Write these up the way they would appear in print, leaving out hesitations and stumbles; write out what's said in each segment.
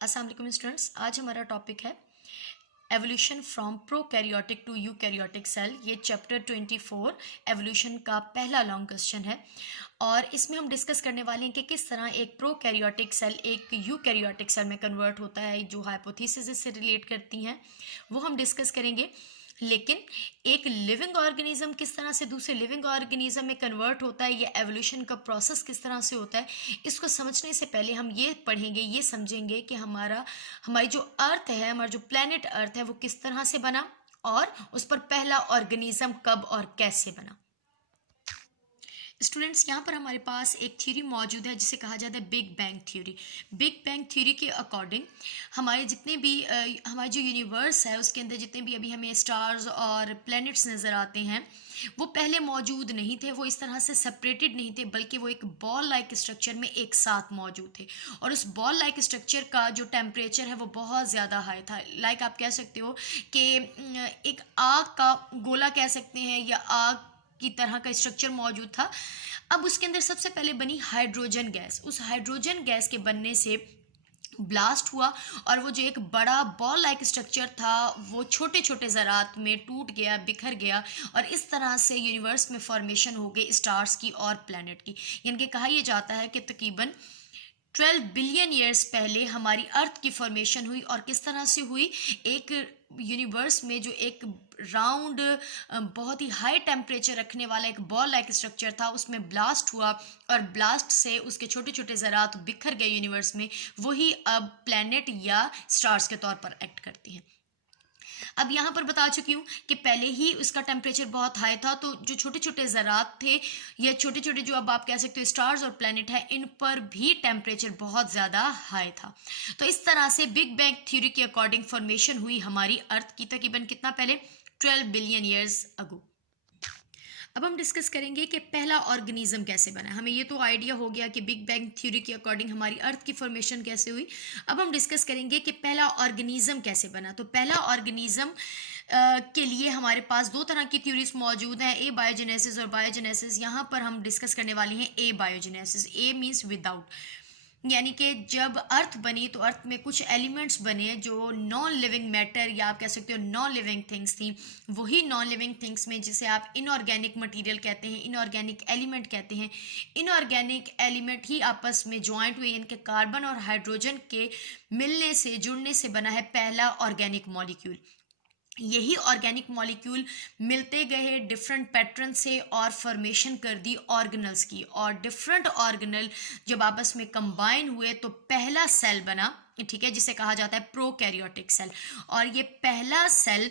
अस्सलाम वालेकुम स्टूडेंट्स, आज हमारा टॉपिक है evolution from prokaryotic to eukaryotic cell. ये चैप्टर 24 एवोल्यूशन का पहला लॉन्ग क्वेश्चन है और इसमें हम डिस्कस करने वाले हैं कि किस तरह एक प्रोकैरियोटिक सेल एक यूकैरियोटिक सेल में कन्वर्ट होता है। जो हाइपोथेसिस से रिलेट करती हैं वो हम डिस्कस करेंगे। लेकिन एक लिविंग ऑर्गेनिज्म किस तरह से दूसरे लिविंग ऑर्गेनिज्म में कन्वर्ट होता है, ये एवोल्यूशन का प्रोसेस किस तरह से होता है, इसको समझने से पहले हम ये पढ़ेंगे, ये समझेंगे कि हमारी जो अर्थ है, हमारा जो प्लैनेट अर्थ है वो किस तरह से बना और उस पर पहला ऑर्गेनिज्म कब और कैसे बना। स्टूडेंट्स, यहाँ पर हमारे पास एक थ्योरी मौजूद है जिसे कहा जाता है big bang theory. Big bang theory के अकॉर्डिंग हमारे जितने भी हमारा जो यूनिवर्स है उसके अंदर जितने भी अभी हमें स्टार्स और प्लैनेट्स नज़र आते हैं वो पहले मौजूद नहीं थे, वो इस तरह से सेपरेटेड नहीं थे, बल्कि वो एक बॉल लाइक स्ट्रक्चर में एक साथ मौजूद थे। और उस बॉल लाइक स्ट्रक्चर का जो टेम्परेचर है वो बहुत ज़्यादा हाई था। लाइक आप कह सकते हो कि एक आग का गोला कह सकते हैं या आग की तरह का स्ट्रक्चर मौजूद था। अब उसके अंदर सबसे पहले बनी हाइड्रोजन गैस। उस हाइड्रोजन गैस के बनने से ब्लास्ट हुआ और वो जो एक बड़ा बॉल लाइक स्ट्रक्चर था वो छोटे छोटे ज़रात में टूट गया, बिखर गया और इस तरह से यूनिवर्स में फॉर्मेशन हो गई स्टार्स की और प्लैनेट की। यानी कि कहा यह जाता है कि तकरीबन 12 बिलियन ईयर्स पहले हमारी अर्थ की फॉर्मेशन हुई। और किस तरह से हुई, एक यूनिवर्स में जो एक राउंड बहुत ही हाई टेम्परेचर रखने वाला एक बॉल लाइक स्ट्रक्चर था उसमें ब्लास्ट हुआ और ब्लास्ट से उसके छोटे छोटे ज़रात बिखर गए यूनिवर्स में। वही अब प्लैनेट या स्टार्स के तौर पर एक्ट करती हैं। अब यहाँ पर बता चुकी हूँ कि पहले ही उसका टेम्परेचर बहुत हाई था, तो जो छोटे छोटे ज़रात थे या छोटे छोटे जो अब आप कह सकते हो स्टार्स और प्लैनेट है, इन पर भी टेम्परेचर बहुत ज़्यादा हाई था। तो इस तरह से बिग बैंग थ्योरी के अकॉर्डिंग फॉर्मेशन हुई हमारी अर्थ की तकरीबन कितना पहले, 12 बिलियन ईयर्स अगो। अब हम डिस्कस करेंगे कि पहला ऑर्गेनिज्म कैसे बना। हमें ये तो आइडिया हो गया कि बिग बैंग थ्योरी के अकॉर्डिंग हमारी अर्थ की फॉर्मेशन कैसे हुई। अब हम डिस्कस करेंगे कि पहला ऑर्गेनिज्म कैसे बना। तो पहला ऑर्गेनिज्म के लिए हमारे पास दो तरह की थ्योरीज मौजूद हैं, ए बायोजेनेसिस और बायोजेनेसिस। यहाँ पर हम डिस्कस करने वाले हैं ए बायोजेनेसिस। ए मीन्स विदाउट, यानी कि जब अर्थ बनी तो अर्थ में कुछ एलिमेंट्स बने जो नॉन लिविंग मैटर या आप कह सकते हो नॉन लिविंग थिंग्स थी। वही नॉन लिविंग थिंग्स में जिसे आप इनऑर्गेनिक मटेरियल कहते हैं, इनऑर्गेनिक एलिमेंट कहते हैं। इनऑर्गेनिक एलिमेंट ही आपस में ज्वाइंट हुए, इनके कार्बन और हाइड्रोजन के मिलने से जुड़ने से बना है पहला ऑर्गेनिक मॉलिक्यूल। यही ऑर्गेनिक मॉलिक्यूल मिलते गए डिफरेंट पैटर्न से और फॉर्मेशन कर दी ऑर्गेनल्स की, और डिफरेंट ऑर्गेनल जब आपस में कंबाइन हुए तो पहला सेल बना, ठीक है, जिसे कहा जाता है प्रोकैरियोटिक सेल। और ये पहला सेल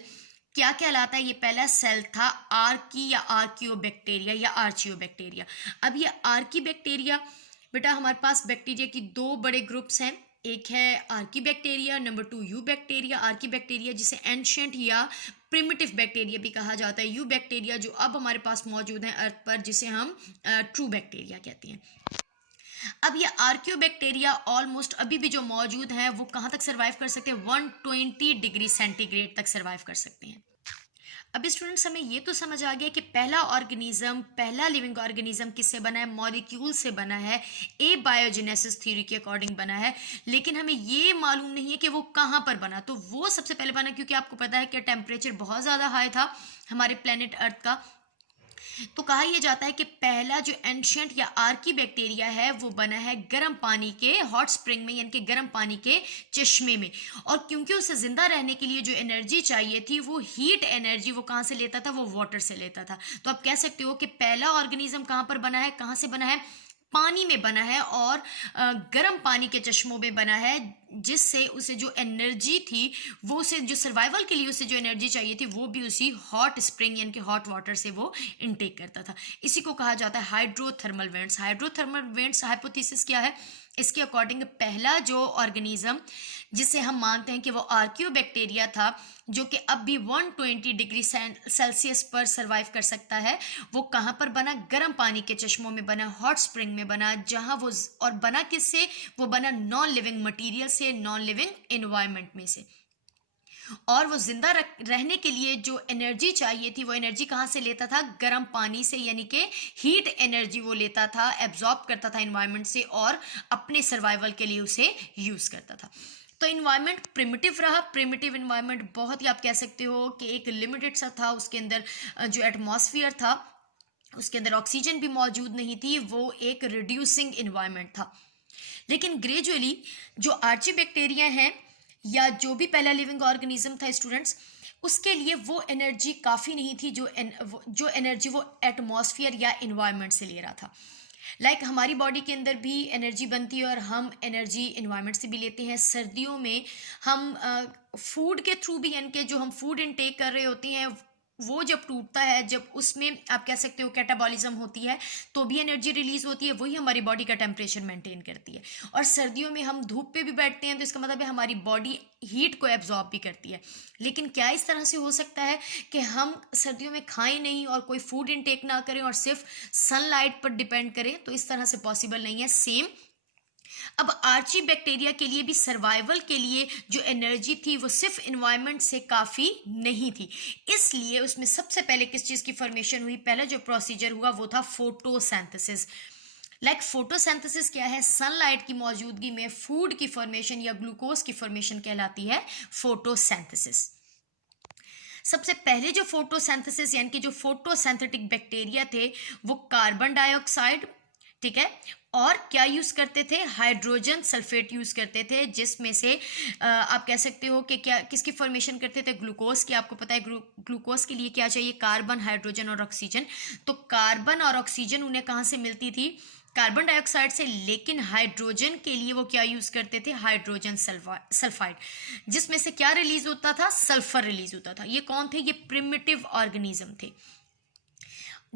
क्या कहलाता है, ये पहला सेल था आर्की या आर्कियोबैक्टीरिया या आर्चियोबैक्टीरिया। अब ये आर्कीबैक्टीरिया, बेटा हमारे पास बैक्टीरिया की दो बड़े ग्रुप्स हैं, एक है Archie bacteria, number 2 you bacteria. Archie bacteria जिसे एंशिएंट या प्रिमिटिव बैक्टीरिया भी कहा जाता है, यू बैक्टीरिया जो अब हमारे पास मौजूद हैं अर्थ पर जिसे हम ट्रू बैक्टीरिया कहते हैं। अब ये आर्कियोबैक्टीरिया ऑलमोस्ट अभी भी जो मौजूद हैं वो कहाँ तक सर्वाइव कर सकते हैं, 120 डिग्री सेंटीग्रेड तक सर्वाइव कर सकते हैं। अब स्टूडेंट्स, हमें ये तो समझ आ गया कि पहला ऑर्गेनिज्म, पहला लिविंग ऑर्गेनिज्म किससे बना है, मॉलिक्यूल से बना है, ए बायोजेनेसिस थ्योरी के अकॉर्डिंग बना है। लेकिन हमें ये मालूम नहीं है कि वो कहाँ पर बना। तो वो सबसे पहले बना क्योंकि आपको पता है कि टेम्परेचर बहुत ज़्यादा हाई था हमारे प्लेनेट अर्थ का। तो कहा यह जाता है कि पहला जो एंशिएंट या आर्की बैक्टीरिया है वो बना है गर्म पानी के हॉट स्प्रिंग में, यानी कि गर्म पानी के चश्मे में। और क्योंकि उसे जिंदा रहने के लिए जो एनर्जी चाहिए थी वो हीट एनर्जी वो कहाँ से लेता था, वो वाटर से लेता था। तो आप कह सकते हो कि पहला ऑर्गेनिज्म कहाँ पर बना है, कहाँ से बना है, पानी में बना है और गर्म पानी के चश्मों में बना है, जिससे उसे जो एनर्जी थी वो उसे जो सर्वाइवल के लिए उसे जो एनर्जी चाहिए थी वो भी उसी हॉट स्प्रिंग यानी कि हॉट वाटर से वो इनटेक करता था। इसी को कहा जाता है hydrothermal vents. Hydrothermal vents hypothesis क्या है, इसके अकॉर्डिंग पहला जो ऑर्गेनिज्म जिसे हम मानते हैं कि वो आर्कियोबैक्टीरिया था, जो कि अब भी 120 डिग्री सेल्सियस पर सर्वाइव कर सकता है, वो कहाँ पर बना, गर्म पानी के चश्मों में बना, हॉट स्प्रिंग में बना, जहाँ वो और बना किससे, वो बना नॉन लिविंग मटीरियल से, नॉन लिविंग एनवायरनमेंट में से। और वो जिंदा रहने के लिए जो एनर्जी चाहिए थी वो एनर्जी कहाँ से लेता था, गर्म पानी से, यानी कि हीट एनर्जी वो लेता था, एब्जॉर्ब करता था एनवायरनमेंट से और अपने सर्वाइवल के लिए उसे यूज करता था। तो इन्वायरमेंट प्रिमिटिव रहा। प्रिमिटिव इन्वायरमेंट बहुत ही आप कह सकते हो कि एक लिमिटेड सा था, उसके अंदर जो एटमॉस्फेयर था उसके अंदर ऑक्सीजन भी मौजूद नहीं थी, वो एक रिड्यूसिंग इन्वायरमेंट था। लेकिन ग्रेजुअली जो आर्ची बैक्टीरिया हैं या जो भी पहला लिविंग ऑर्गेनिज्म था स्टूडेंट्स, उसके लिए वो एनर्जी काफ़ी नहीं थी जो एनर्जी वो एटमॉस्फेयर या इन्वायरमेंट से ले रहा था। हमारी बॉडी के अंदर भी एनर्जी बनती है और हम एनर्जी इन्वायरमेंट से भी लेते हैं। सर्दियों में हम फूड के थ्रू भी, यानी कि जो हम फूड इनटेक कर रहे होते हैं वो जब टूटता है, जब उसमें आप कह सकते हो कैटाबॉलिज्म होती है, तो भी एनर्जी रिलीज होती है, वही हमारी बॉडी का टेम्परेचर मेंटेन करती है। और सर्दियों में हम धूप पे भी बैठते हैं तो इसका मतलब है हमारी बॉडी हीट को एब्जॉर्ब भी करती है। लेकिन क्या इस तरह से हो सकता है कि हम सर्दियों में खाएं नहीं और कोई फूड इनटेक ना करें और सिर्फ सनलाइट पर डिपेंड करें? तो इस तरह से पॉसिबल नहीं है। सेम अब आर्ची बैक्टीरिया के लिए भी सर्वाइवल के लिए जो एनर्जी थी वो सिर्फ इन्वायरमेंट से काफ़ी नहीं थी, इसलिए उसमें सबसे पहले किस चीज़ की फॉर्मेशन हुई? पहला जो प्रोसीजर हुआ वो था फोटोसिंथेसिस। फोटोसिंथेसिस क्या है? सनलाइट की मौजूदगी में फूड की फॉर्मेशन या ग्लूकोज की फॉर्मेशन कहलाती है फोटोसिंथेसिस। सबसे पहले जो फोटोसिंथेसिस यानी कि जो फोटोसिंथेटिक बैक्टीरिया थे वो कार्बन डाइऑक्साइड, ठीक है, और क्या यूज़ करते थे? हाइड्रोजन सल्फेट यूज़ करते थे, जिसमें से आप कह सकते हो कि क्या किसकी फॉर्मेशन करते थे? ग्लूकोज की। आपको पता है ग्लूकोज के लिए क्या चाहिए? कार्बन, हाइड्रोजन और ऑक्सीजन। तो कार्बन और ऑक्सीजन उन्हें कहाँ से मिलती थी? कार्बन डाइऑक्साइड से। लेकिन हाइड्रोजन के लिए वो क्या यूज़ करते थे? हाइड्रोजन सल्फाइड, जिसमें से क्या रिलीज होता था? सल्फर रिलीज होता था। ये कौन थे? ये प्रिमिटिव ऑर्गेनिज्म थे।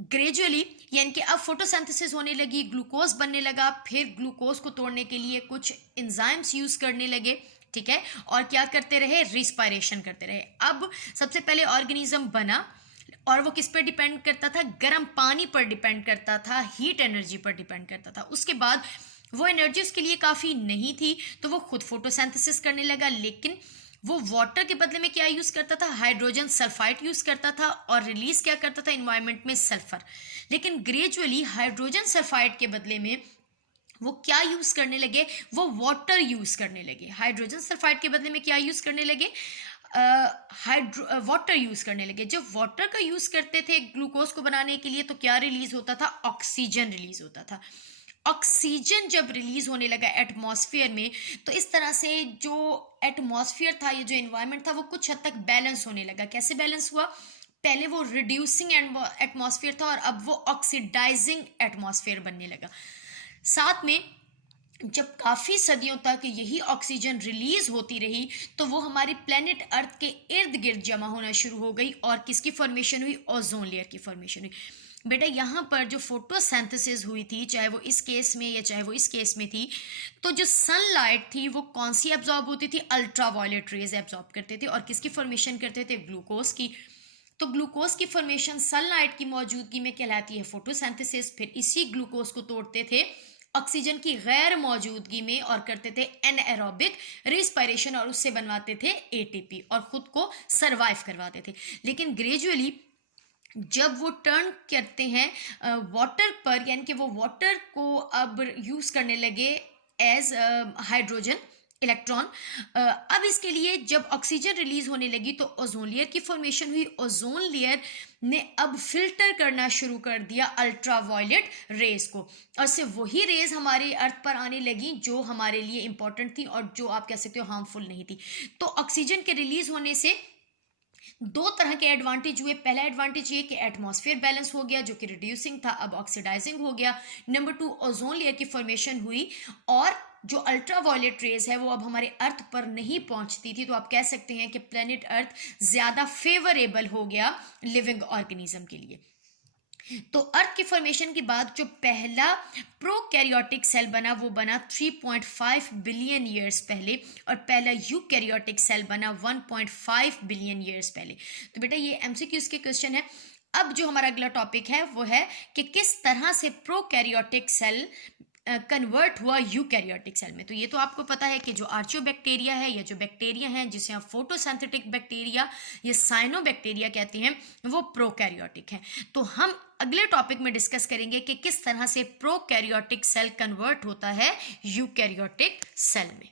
ग्रेजुअली यानी कि अब फोटोसिंथेसिस होने लगी, ग्लूकोज बनने लगा, फिर ग्लूकोज को तोड़ने के लिए कुछ एंजाइम्स यूज करने लगे, ठीक है, और क्या करते रहे? रिस्पायरेशन करते रहे। अब सबसे पहले ऑर्गेनिज्म बना और वो किस पर डिपेंड करता था? गर्म पानी पर डिपेंड करता था, हीट एनर्जी पर डिपेंड करता था। उसके बाद वो एनर्जी उसके लिए काफ़ी नहीं थी तो वो खुद फोटोसिंथेसिस करने लगा, लेकिन वो वाटर के बदले में क्या यूज करता था? हाइड्रोजन सल्फाइड यूज करता था और रिलीज क्या करता था इन्वायरमेंट में? सल्फर। लेकिन ग्रेजुअली हाइड्रोजन सल्फाइड के बदले में वो क्या यूज करने लगे? वो वाटर यूज करने लगे। हाइड्रोजन सल्फाइड के बदले में क्या यूज करने लगे? वाटर यूज करने लगे। जब वाटर का यूज करते थे ग्लूकोज को बनाने के लिए तो क्या रिलीज होता था? ऑक्सीजन रिलीज होता था। ऑक्सीजन जब रिलीज होने लगा एटमॉस्फेयर में तो इस तरह से जो एटमॉस्फेयर था, ये जो एनवायरनमेंट था, वो कुछ हद तक बैलेंस होने लगा। कैसे बैलेंस हुआ? पहले वो रिड्यूसिंग एटमॉस्फेयर था और अब वो ऑक्सीडाइजिंग एटमॉस्फेयर बनने लगा। साथ में जब काफ़ी सदियों तक यही ऑक्सीजन रिलीज होती रही तो वो हमारी प्लेनेट अर्थ के इर्द गिर्द जमा होना शुरू हो गई और किसकी फॉर्मेशन हुई? ओजोन लेयर की फॉर्मेशन हुई। बेटा यहाँ पर जो फोटोसिंथेसिस हुई थी, चाहे वो इस केस में या चाहे वो इस केस में थी, तो जो सनलाइट थी वो कौन सी एब्जॉर्ब होती थी? अल्ट्रावायलेट रेज एब्जॉर्ब करते थे और किसकी फॉर्मेशन करते थे? ग्लूकोज की। तो ग्लूकोज की फॉर्मेशन सनलाइट की मौजूदगी में कहलाती है फोटोसिंथेसिस। फिर इसी ग्लूकोज को तोड़ते थे ऑक्सीजन की गैर मौजूदगी में और करते थे एनएरोबिक रिस्पायरेशन और उससे बनवाते थे एटीपी और खुद को सरवाइव करवाते थे। लेकिन ग्रेजुअली जब वो टर्न करते हैं वाटर पर, यानी कि वो वाटर को अब यूज करने लगे एज हाइड्रोजन इलेक्ट्रॉन, अब इसके लिए जब ऑक्सीजन रिलीज होने लगी तो ओजोन लेयर की फॉर्मेशन हुई। ओजोन लेयर ने अब फिल्टर करना शुरू कर दिया अल्ट्रावायलेट रेज को और सिर्फ वही रेज हमारे अर्थ पर आने लगी जो हमारे लिए इंपॉर्टेंट थी और जो आप कह सकते हो हार्मफुल नहीं थी। तो ऑक्सीजन के रिलीज होने से दो तरह के एडवांटेज हुए। पहला एडवांटेज ये कि एटमॉस्फेयर बैलेंस हो गया जो कि रिड्यूसिंग था, अब ऑक्सीडाइजिंग हो गया। नंबर 2, ओजोन लेयर की फॉर्मेशन हुई और जो अल्ट्रावायलेट रेज है वो अब हमारे अर्थ पर नहीं पहुंचती थी। तो आप कह सकते हैं कि प्लेनेट अर्थ ज़्यादा फेवरेबल हो गया लिविंग ऑर्गेनिज्म के लिए। तो अर्थ की फॉर्मेशन के बाद जो पहला प्रोकैरियोटिक सेल बना वो बना 3.5 बिलियन ईयर्स पहले और पहला यूकैरियोटिक सेल बना 1.5 बिलियन ईयर्स पहले। तो बेटा ये एमसीक्यूज के क्वेश्चन है। अब जो हमारा अगला टॉपिक है वो है कि किस तरह से प्रोकैरियोटिक सेल कन्वर्ट हुआ यूकैरियोटिक सेल में। तो ये तो आपको पता है कि जो आर्चियोबैक्टीरिया है या जो बैक्टीरिया हैं जिसे आप फोटोसिंथेटिक बैक्टीरिया या साइनोबैक्टीरिया कहते हैं वो प्रोकैरियोटिक हैं। तो हम अगले टॉपिक में डिस्कस करेंगे कि किस तरह से प्रोकैरियोटिक सेल कन्वर्ट होता है यूकैरियोटिक सेल में।